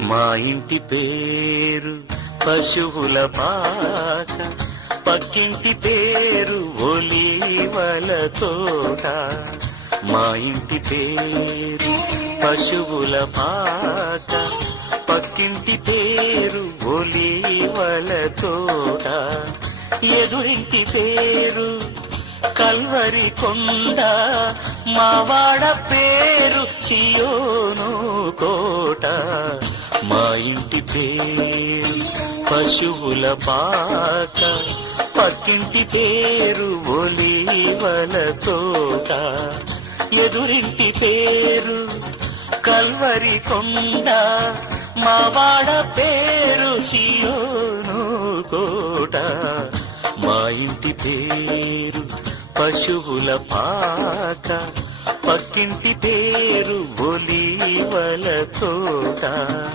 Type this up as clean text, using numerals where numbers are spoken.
మా ఇంటి పేరు పశువుల పాక, పక్కింటి పేరు ఒలీవల తోట. మా ఇంటి పేరు పశువుల పాక, పక్కింటి పేరు ఒలీవల తోట. ఎదురింటి పేరు కల్వరి కొండ, మావాడ పేరు సియోను కోట. మా ఇంటి పేరు పశువుల పాక, పక్కింటి పేరు ఒలీవల తోట. ఎదురింటి పేరు కల్వరి కొండ, మావాడ పేరు సియోను కోట. మా ఇంటి పేరు పశువుల పాక, పక్కింటి పేరు ఒలీవల తోట.